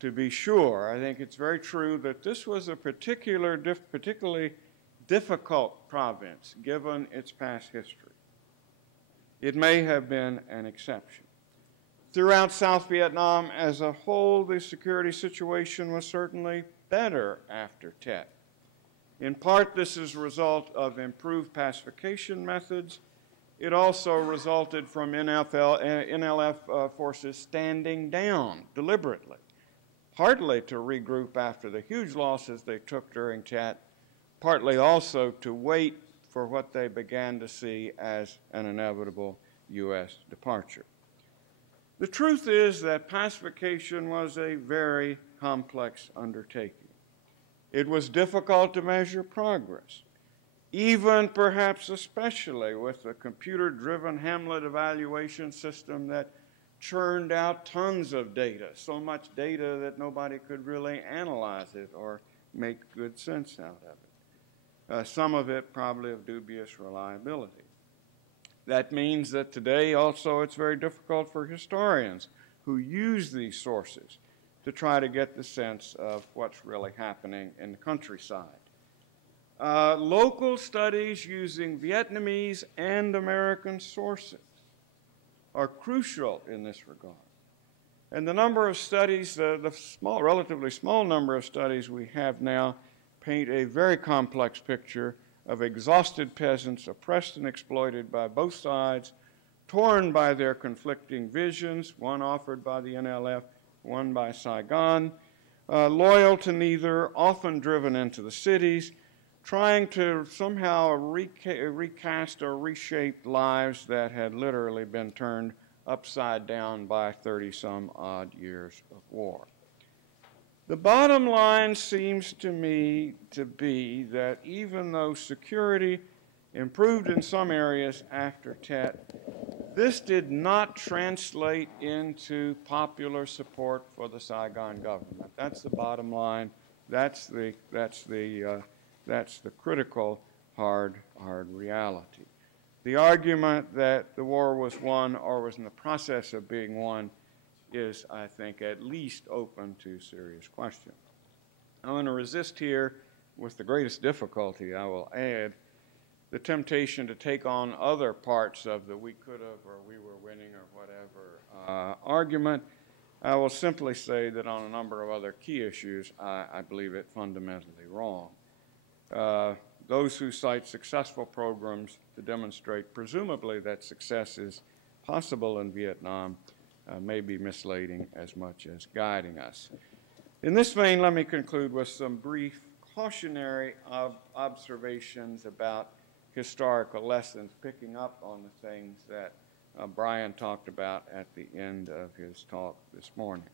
To be sure, I think it's very true that this was a particularly difficult province given its past history. It may have been an exception. Throughout South Vietnam as a whole, the security situation was certainly better after Tet. In part, this is a result of improved pacification methods. It also resulted from NLF forces standing down deliberately, partly to regroup after the huge losses they took during Tet, partly also to wait for what they began to see as an inevitable U.S. departure. The truth is that pacification was a very complex undertaking. It was difficult to measure progress, even perhaps especially with the computer-driven Hamlet evaluation system that churned out tons of data, so much data that nobody could really analyze it or make good sense out of it. Some of it probably of dubious reliability. That means that today also it's very difficult for historians who use these sources to try to get the sense of what's really happening in the countryside. Local studies using Vietnamese and American sources are crucial in this regard. And the number of studies, relatively small number of studies we have now paint a very complex picture of exhausted peasants oppressed and exploited by both sides, torn by their conflicting visions, one offered by the NLF, one by Saigon, loyal to neither, often driven into the cities, trying to somehow recast or reshape lives that had literally been turned upside down by 30-some odd years of war. The bottom line seems to me to be that even though security improved in some areas after Tet, this did not translate into popular support for the Saigon government. That's the bottom line. That's the critical hard reality. The argument that the war was won or was in the process of being won is, I think, at least open to serious question. I'm going to resist here, with the greatest difficulty, I will add, the temptation to take on other parts of the we could have or we were winning or whatever argument. I will simply say that on a number of other key issues, I believe it fundamentally wrong. Those who cite successful programs to demonstrate presumably that success is possible in Vietnam may be misleading as much as guiding us. In this vein, let me conclude with some brief cautionary observations about historical lessons, picking up on the things that Brian talked about at the end of his talk this morning.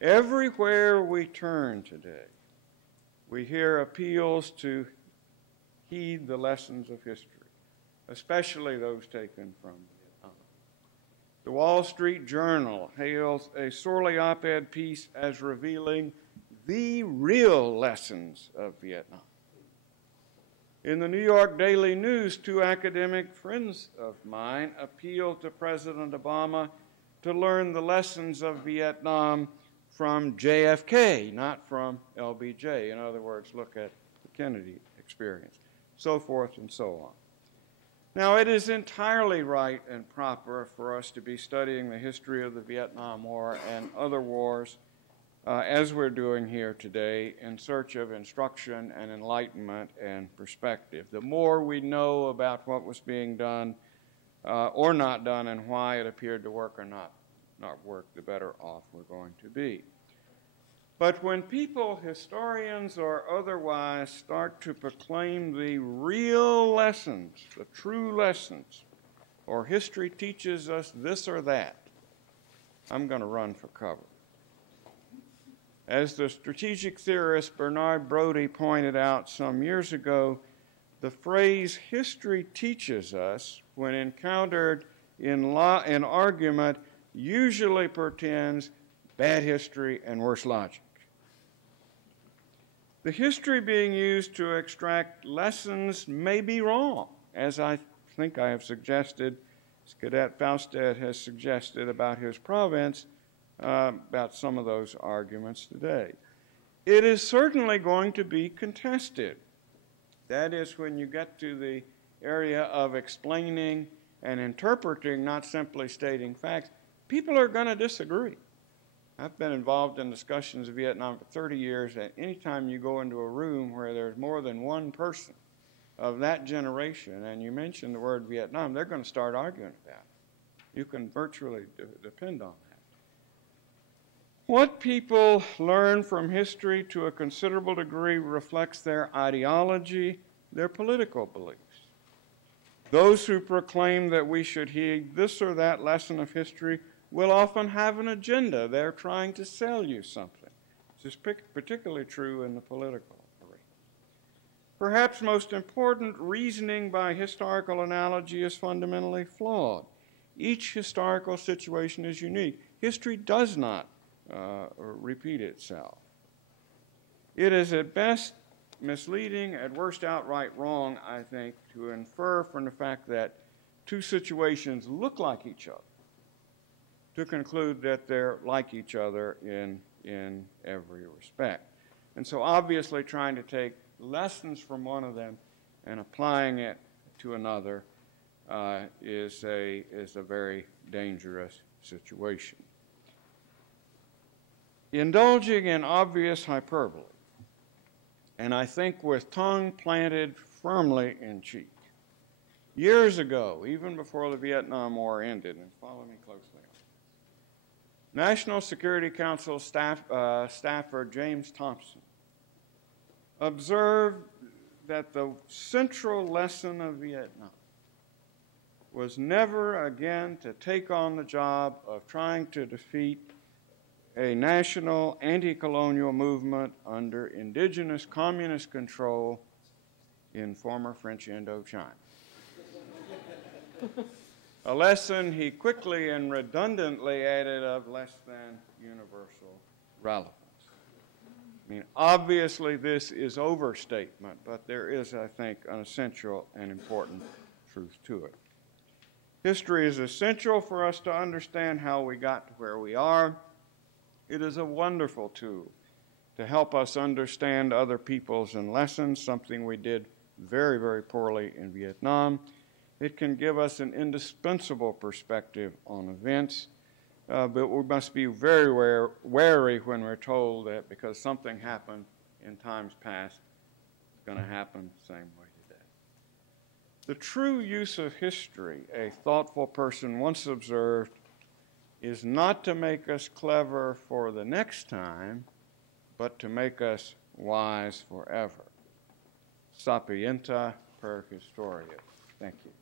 Everywhere we turn today, we hear appeals to heed the lessons of history, especially those taken from Vietnam. The Wall Street Journal hails a sorely op-ed piece as revealing the real lessons of Vietnam. In the New York Daily News, two academic friends of mine appealed to President Obama to learn the lessons of Vietnam from JFK, not from LBJ. In other words, look at the Kennedy experience, so forth and so on. Now, it is entirely right and proper for us to be studying the history of the Vietnam War and other wars, as we're doing here today, in search of instruction and enlightenment and perspective. The more we know about what was being done or not done and why it appeared to work or not work, the better off we're going to be. But when people, historians or otherwise, start to proclaim the real lessons, the true lessons, or history teaches us this or that, I'm going to run for cover. As the strategic theorist Bernard Brodie pointed out some years ago, the phrase history teaches us, when encountered in argument, usually portends bad history and worse logic. The history being used to extract lessons may be wrong, as I think I have suggested, as Cadet Fausted has suggested about his province, about some of those arguments today. It is certainly going to be contested. That is, when you get to the area of explaining and interpreting, not simply stating facts, people are going to disagree. I've been involved in discussions of Vietnam for 30 years, and anytime you go into a room where there's more than one person of that generation and you mention the word Vietnam, they're going to start arguing about it. You can virtually depend on that. What people learn from history to a considerable degree reflects their ideology, their political beliefs. Those who proclaim that we should heed this or that lesson of history will often have an agenda. They're trying to sell you something. This is particularly true in the political arena. Perhaps most important, reasoning by historical analogy is fundamentally flawed. Each historical situation is unique. History does not repeat itself. It is at best misleading, at worst outright wrong, I think, to infer from the fact that two situations look like each other to conclude that they're like each other in every respect. And so obviously trying to take lessons from one of them and applying it to another is a very dangerous situation. Indulging in obvious hyperbole, and I think with tongue planted firmly in cheek, years ago, even before the Vietnam War ended, and follow me closely, National Security Council staffer James Thompson observed that the central lesson of Vietnam was never again to take on the job of trying to defeat a national anti-colonial movement under indigenous communist control in former French Indochina. A lesson he quickly and redundantly added of less than universal relevance. I mean, obviously this is overstatement, but there is, I think, an essential and important truth to it. History is essential for us to understand how we got to where we are. It is a wonderful tool to help us understand other peoples and lessons, something we did very, very poorly in Vietnam. It can give us an indispensable perspective on events, but we must be very wary when we're told that because something happened in times past, it's going to happen the same way today. The true use of history, a thoughtful person once observed, is not to make us clever for the next time, but to make us wise forever. Sapienta per historia. Thank you.